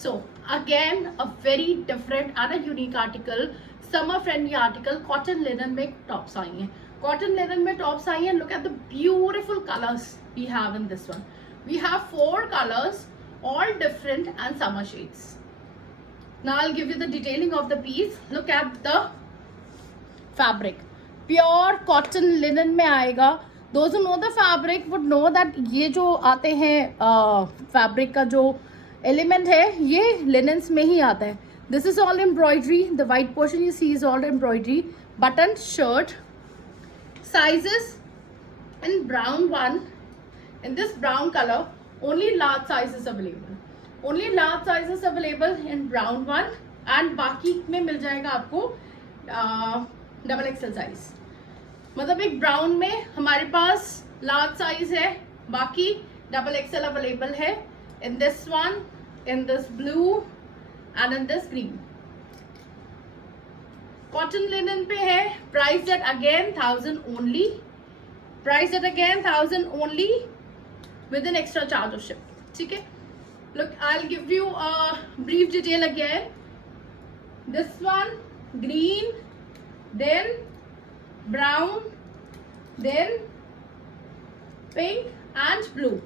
So again, a very different and a unique article, summer friendly article. Cotton linen में tops आई हैं. Cotton linen में tops आई हैं. Look at the beautiful colors we have in this one. We have 4 colors, all different and summer shades. Now I'll give you the detailing of the piece. Look at the fabric. Pure cotton linen में आएगा. Those who know the fabric would know that ये जो आते हैं fabric का जो element है ये लिनेंस में ही आता है. This is all embroidery. The white portion you see is all embroidery. Button shirt. Sizes in brown one, in this brown color, only large sizes available. Only large sizes available in brown one, and बाकी में मिल जाएगा आपको double XL size. मतलब एक brown में हमारे पास large size है, बाकी डबल एक्सेल अवेलेबल है in this one, in this blue and in this green. Cotton linen पे है. Price at again 1000 only. Price at again 1000 only with an extra charge of ship. ठीक है. Look, I'll give you a brief detail again. This one green, then brown, then pink and blue.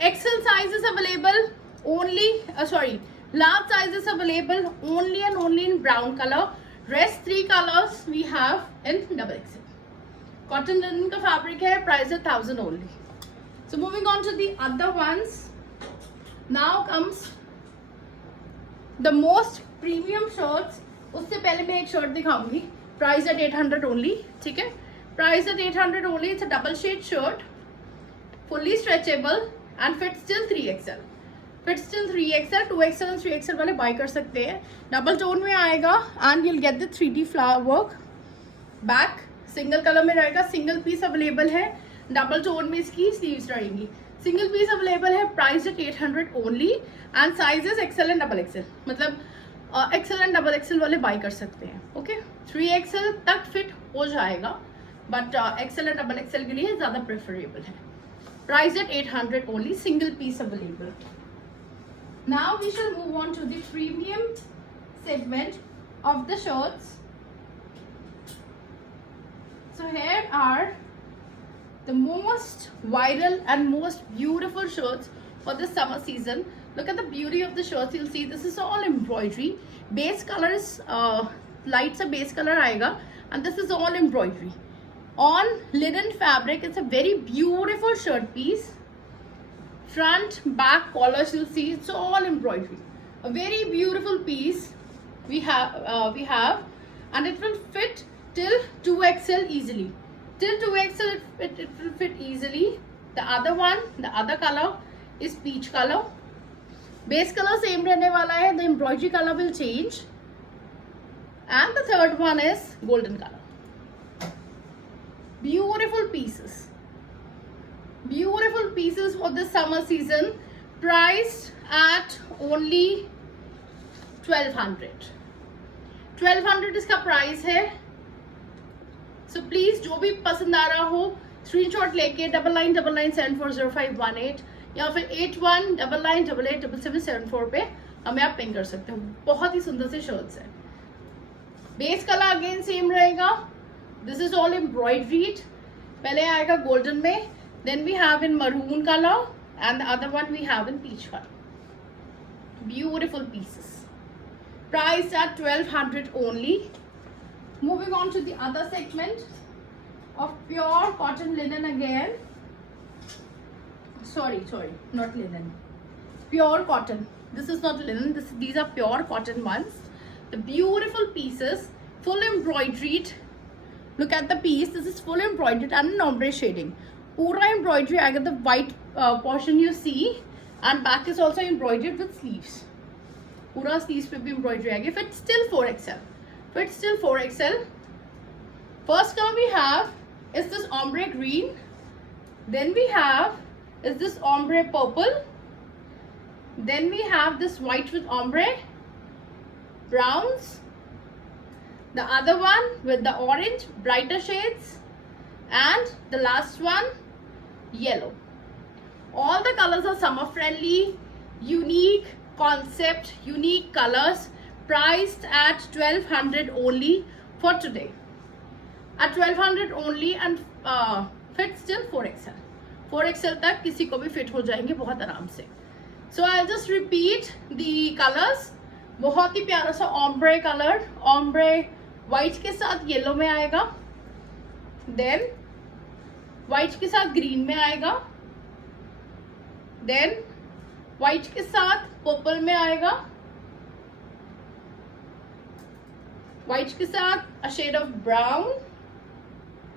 XL sizes available only, large sizes available only and only in brown color. Rest 3 colors we have in double XL. Cotton linen का fabric है. Price at 1000 only. So moving on to the other ones. Now comes the most premium shirts. उससे पहले मैं एक shirt दिखाऊंगी. Price at 800 only. ठीक है. Price at 800 only. It's a double shade shirt, fully stretchable and fits till 3XL. Fits till 3XL. 2XL and 3XL वाले buy कर सकते हैं. डबल टोन में आएगा and you'll get the 3D flower work. Back single colour में रहेगा. Single piece available है. Double tone में इसकी स्लीव्स रहेंगी. सिंगल पीस अवेलेबल है. Price at 800 only and sizes XL and double XL. मतलब एक्सेल एंड डबल एक्सेल वाले buy कर सकते हैं. ओके. 3XL तक फिट हो जाएगा but XL and double XL के लिए ज़्यादा प्रेफरेबल है. Price at 800 only, single piece available. Now we shall move on to the premium segment of the shirts. So here are the most viral and most beautiful shirts for this summer season. Look at the beauty of the shirts. You'll see this is all embroidery. Base color is light sa base color आएगा and this is all embroidery. On linen fabric. It's a very beautiful shirt piece. Front, back, collars, you'll see it's all embroidery. A very beautiful piece we have, and it will fit till 2XL easily. Till 2XL it will fit easily. The other one, the other color is peach color. Base color same रहने वाला है. The embroidery color will change. And the third one is golden color. Beautiful pieces. Beautiful pieces for this summer season. Priced at only 1200. 1200 इसका price है. So please जो भी पसंद आ रहा हो स्क्रीनशॉट लेके 9999740518 या फिर 8199887774 पे हमें आप पिंग कर सकते हो. बहुत ही सुंदर से शर्ट्स है. बेस कलर अगेन सेम रहेगा. This is all embroidered. पहले आएगा golden में, then we have in maroon color and the other one we have in peach color. Beautiful pieces. Priced at 1200 only. Moving on to the other segment of pure cotton linen again. Sorry, not linen. Pure cotton. This is not linen. These are pure cotton ones. The beautiful pieces, full embroidered. Look at the piece. This is full embroidered and an ombre shading. पूरा embroidery आएगा. The white portion you see and back is also embroidered with sleeves. पूरा sleeves पे भी embroidery आएगी. Fits still 4XL. Fits still 4XL. First color we have is this ombre green. Then we have is this ombre purple. Then we have this white with ombre, browns. The other one with the orange, brighter shades, and the last one, yellow. All the colors are summer friendly. unique concept, unique colors, priced at 1200 only for today. At 1200 only and fit still 4XL. 4XL तक किसी को भी fit हो जाएंगे बहुत आराम से. So I'll just repeat the colors. बहुत ही प्यारा सा ombre color, ombre white के साथ येलो में आएगा, then white के साथ green में आएगा, then white के साथ purple में आएगा, white के साथ a shade of brown,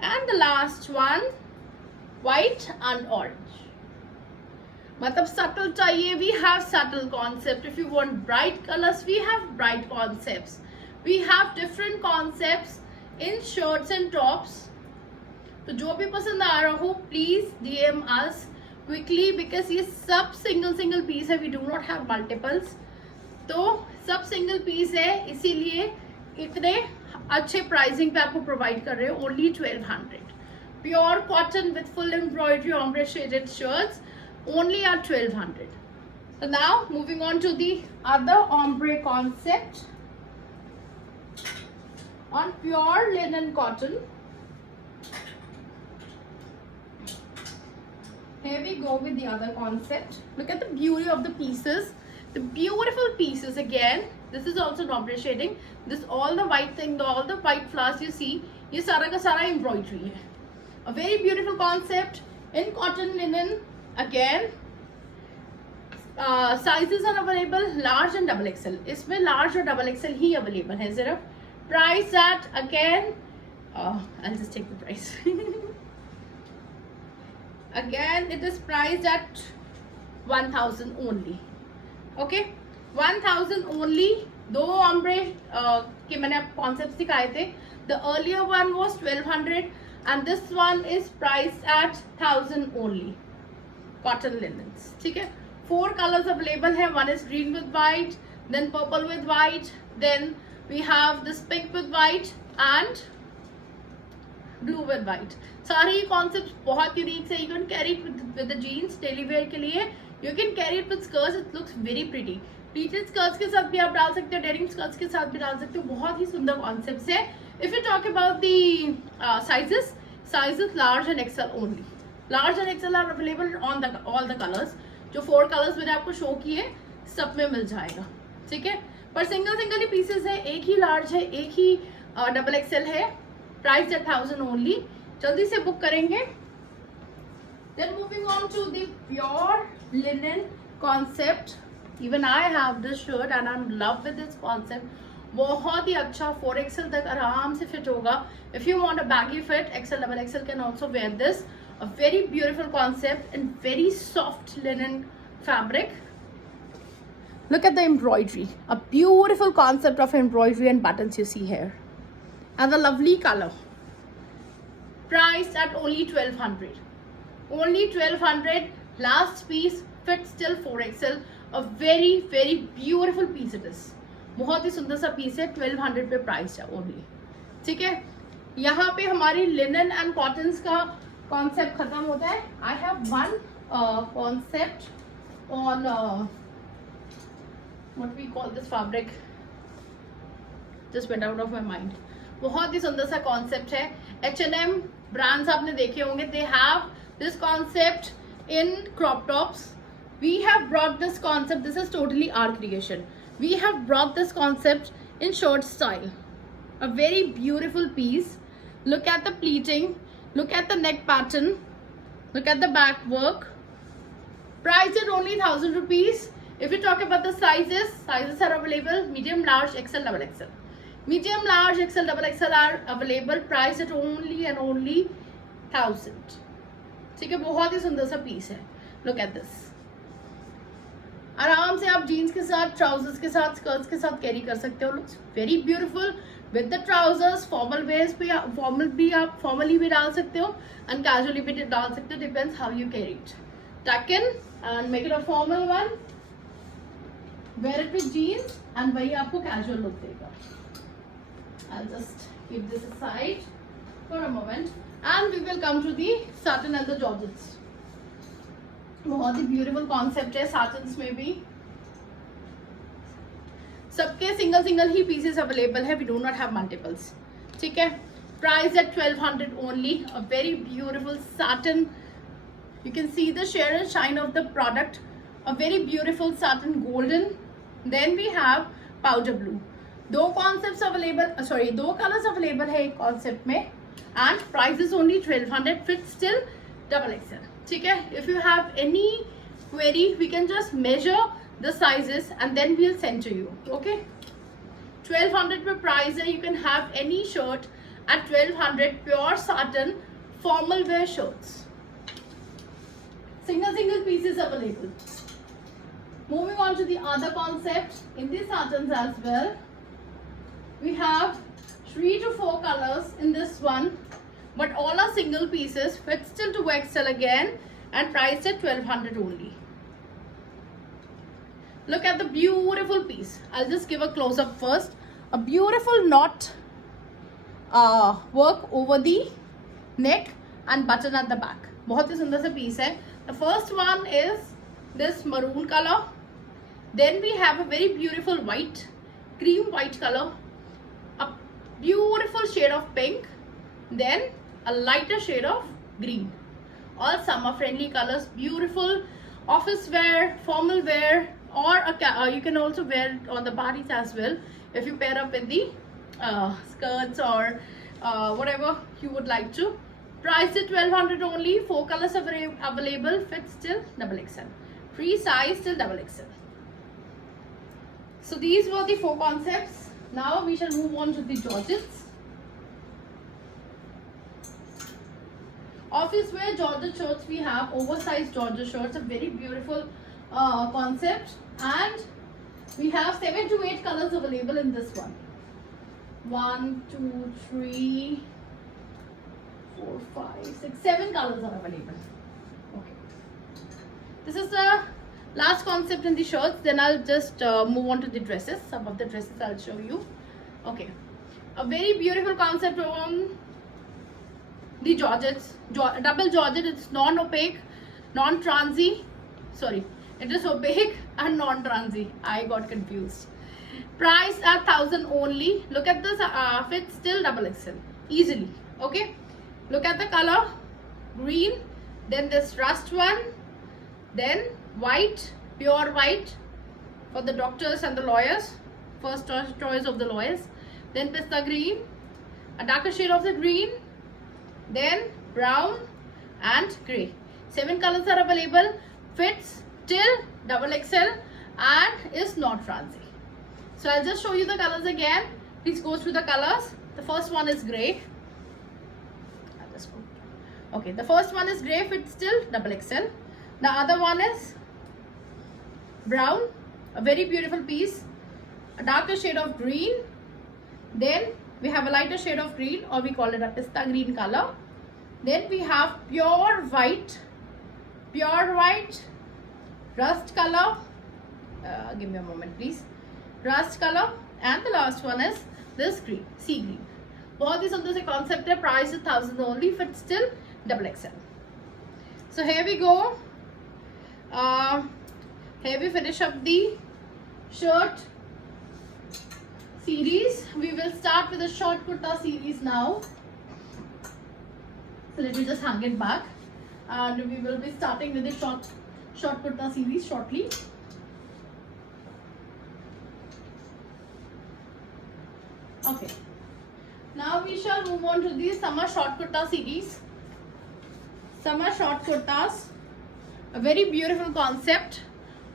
and the last one white and orange. मतलब subtle चाहिए, we have subtle concept. If you want bright colors, we have bright concepts. We have different concepts in shirts and tops. तो जो भी पसंद आ रहा हो please DM us quickly because ये सब single piece है, we do not have multiples. तो सब single piece है, इसीलिए इतने अच्छे pricing पे आपको provide कर रहे हैं. Only 1200. Pure cotton with full embroidery ombre shaded shirts only at 1200. So now moving on to the other ombre concept on pure linen cotton. Here we go with the other concept. Look at the beauty of the pieces, the beautiful pieces. Again, this is also an ombre shading. This all the white thing, all the white flowers you see, ये सारा का सारा embroidery है. A very beautiful concept in cotton linen. Again, sizes are available large and double XL. इसमें large और double XL ही available है. जरा price at again, I'll just take the price. Again, it is priced at 1000 only. Okay, 1000 only. दो ombre के मैंने आपको concepts दिखाए थे. The earlier one was 1200 and this one is priced at 1000 only. Cotton linens. ठीक है. 4 colors available है. One is green with white, then purple with white, then we have this pink with white and blue with white. सारे ही concepts बहुत unique है. You can carry it with the jeans daily wear के लिए. You can carry it with skirts. It looks very pretty. Pleated skirts के साथ भी आप डाल सकते हो. Denim skirts के साथ भी डाल सकते हो. बहुत ही सुंदर concepts है. If you talk about the sizes large and XL only. Large and XL are available on all the colors. जो 4 colors मैंने आपको show किए सब में मिल जाएगा. ठीक है. पर single ही pieces है. एक ही large है, एक ही double XL है. Price at 1000 only. जल्दी से book करेंगे. Then moving on to the pure linen concept. Even I have this shirt and I'm in love with this concept. बहुत ही अच्छा 4XL तक आराम से fit होगा. If you want a baggy fit, XL double XL can also wear this. A very beautiful concept and very soft linen fabric. Look at the embroidery. A beautiful concept of embroidery and buttons you see here. And the lovely color. Priced at only 1200. Only 1200. Last piece, fit still 4XL. A very beautiful piece it is. बहुत ही सुंदर सा piece है. 1200 पे price है only. ठीक है. यहाँ पे हमारी लिनन एंड कॉटन्स का कॉन्सेप्ट खत्म होता है. I have one concept on what we call this fabric, just went out of my mind. बहुत ही सुंदर सा कॉन्सेप्ट है. H&M ब्रांड्स आपने देखे होंगे. They have this concept in crop tops. We have brought this concept. This is totally our creation. We have brought this concept in short style. A very beautiful piece. Look at the pleating. Look at the neck pattern. Look at the back work. Price at only 1000 rupees. If you talk about the sizes are available. Medium, large, XL, double XL. Medium, large, XL, double XL are available. Price at only and only 1000. ठीक है. बहुत ही सुंदर सा piece है. Look at this. आराम से आप जीन्स के साथ, ट्राउजर्स के साथ, स्कर्ट्स के साथ कैरी कर सकते हो. Looks very beautiful with the trousers. Formal wears पे आप फॉर्मली भी डाल सकते हो एंड कैजुअली भी डाल सकते हो. Depends how you carry it. Tuck in and make it a formal one. Wear it with jeans and वही आपको कैजुअल लुक देगा. I just keep this aside for a moment and we will come to the satin and the georgettes. बहुत ही beautiful concept है satins में भी. सबके single single ही पीसेस अवेलेबल है, we do not have multiples. ठीक है. Price at 1200 only. A very beautiful satin. You can see the sheer and shine of the product. A very beautiful satin golden. Then we have powder blue. दो concept available, sorry दो colours available है एक concept में, and price is only 1200. Fit still double XL. ठीक है. If you have any query we can just measure the sizes and then we'll send to you. Okay. 1200 पे price है. You can have any shirt at 1200. Pure satin formal wear shirts. Single pieces available. Moving on to the other concept in these satins as well. We have 3 to 4 colors in this one, but all are single pieces. Fit still to XL again and priced at 1200 only. Look at the beautiful piece. I'll just give a close up first. A beautiful knot work over the neck and button at the back. बहुत ही सुंदर सा piece है. The first one is this maroon color. Then we have a very beautiful white, cream white color, a beautiful shade of pink, then a lighter shade of green. All summer friendly colors, beautiful office wear, formal wear, or you can also wear it on the parties as well if you pair up with the skirts or whatever you would like to. Price is 1200 only. 4 colors available. Fit still double XL. Free size still double XL. So these were the 4 concepts. Now we shall move on to the Georgettes. Office wear Georgette shirts we have. Oversized Georgette shirts. A very beautiful concept. And we have 7 to 8 colors available in this one. 1, 2, 3, 4, 5, 6, 7 colors are available. Okay. This is the last concept in the shirts. Then I'll just move on to the dresses. Some of the dresses I'll show you. Okay. A very beautiful concept on the Georgettes. Double Georgette. It's non-opaque, non-transy. Sorry. It is opaque and non-transy. I got confused. Price at 1000 only. Look at this fit still double XL. Easily. Okay. Look at the color, green, then this rust one, then white, pure white for the doctors and the lawyers, first choice of the lawyers, then pista green, a darker shade of the green, then brown and grey. 7 colors are available, fits till double XL and is not fancy. So I'll just show you the colors again. Please go through the colors. The first one is grey. Okay, the first one is grey, fit still double XL. The other one is brown, a very beautiful piece, a darker shade of green, then we have a lighter shade of green, or we call it a pista green color. Then we have pure white, rust color, give me a moment please, rust color, and the last one is this green, sea green. बहुत ही सुंदर से concept है. Price is 1000 only. Fit still double XL. So here we go. Here we finish up the shirt series. We will start with the short kurta series now. So let me just hang it back, and we will be starting with the short kurta series shortly. Okay. Now we shall move on to the summer short kurta series. Summer short kurtas, a very beautiful concept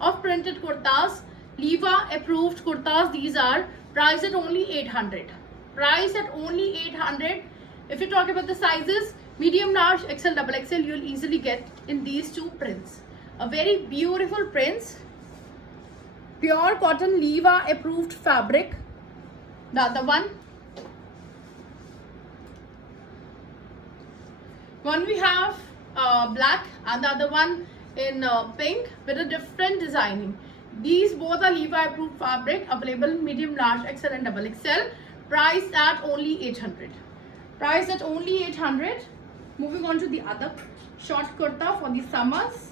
of printed kurtas, Liva approved kurtas. These are priced at only 800. Priced at only 800. If you talk about the sizes, medium, large, XL, double XL, you'll easily get in these 2 prints. A very beautiful prints. Pure cotton Liva approved fabric. The other one we have black, and the other one in pink with a different designing. These both are Levi approved fabric, available in medium, large, XL and double XL. Priced at only 800. Priced at only 800. Moving on to the other short kurta for the summers.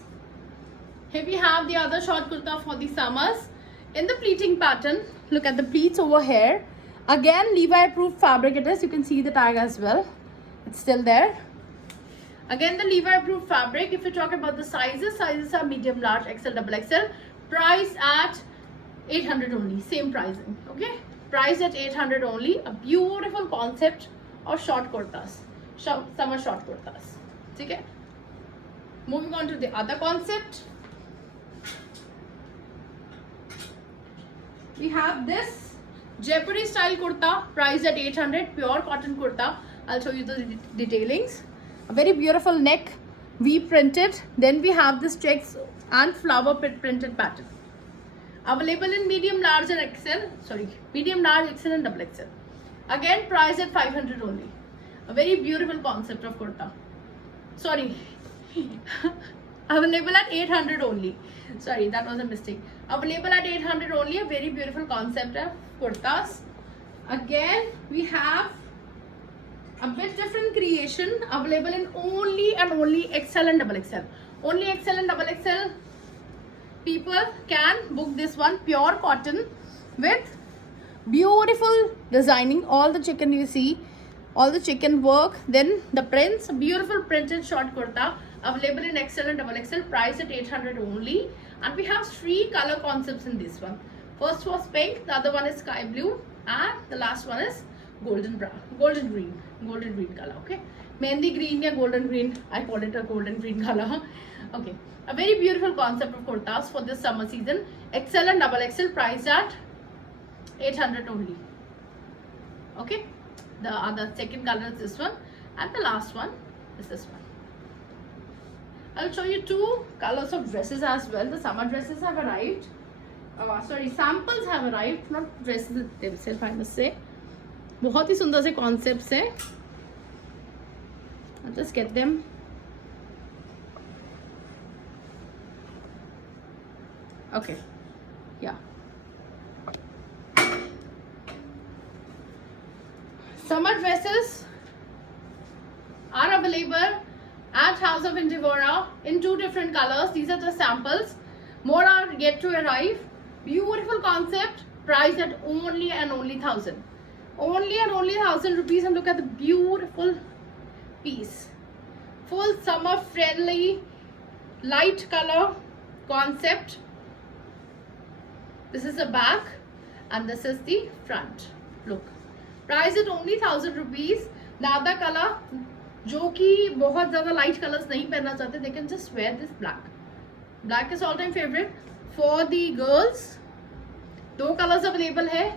Here we have the other short kurta for the summers In the pleating pattern, look at the pleats over here. Again, Levi approved fabric it is. You can see the tag as well. It's still there. Again, the Levi approved fabric. If you talk about the sizes are medium, large, XL, double XL. Price at 800 only. Same pricing. Okay. Price at 800 only. A beautiful concept of short kurtas. Summer short kurtas. Okay. Moving on to the other concept. We have this Jaipuri style kurta, priced at 800, pure cotton kurta. I'll show you the detailings. A very beautiful neck, V printed. Then we have this checks and flower printed pattern. Available in medium, large and XL. Sorry, medium, large, XL and double XL. Again, priced at 500 only. A very beautiful concept of kurta. Sorry. Available at 800 only. Sorry, that was a mistake. Available at 800 only. A very beautiful concept of kurtas. Again, we have a bit different creation. Available in only and only XL and double XL. Only XL and double XL people can book this one. Pure cotton with beautiful designing. All the chicken you see. All the chicken work. Then the prints. Beautiful printed short kurta. Available in XL and double XL, price at 800 only. And we have 3 color concepts in this one. First was pink, the other one is sky blue, and the last one is golden brown, golden green color. Okay, mehndi green या golden green, I call it a golden green color. Okay, a very beautiful concept of kurtas for this summer season. XL and double XL, price at 800 only. Okay, the other second color is this one, and the last one is this one. I'll show you 2 colors of dresses as well. The summer dresses have arrived. Sorry, samples have arrived, not dresses themselves, I must say. बहुत ही सुंदर से concepts हैं. I'll just get them. Okay, yeah. Summer dresses are available at House of Indivora in 2 different colors. These are the samples. More are yet to arrive. Beautiful concept. Price at only and only 1,000. Only and only 1,000 rupees. And look at the beautiful piece. Full summer friendly light color concept. This is the back and this is the front. Look. Price at only 1,000 rupees. The other color, जो कि बहुत ज़्यादा light colours नहीं पहनना चाहते, they can just wear this black. Black is all time favorite for the girls. 2 colors available है,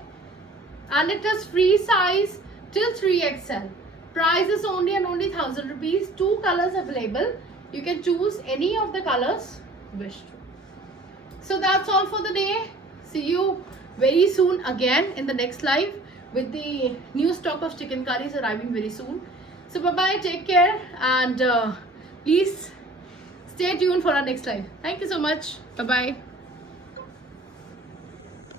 and it is free size till 3XL. Price is only and only 1,000 rupees. 2 colors available. You can choose any of the colors wished. So that's all for the day. See you very soon again in the next live with the new stock of chicken curries arriving very soon. So bye bye, take care, and please stay tuned for our next live. Thank you so much. Bye bye.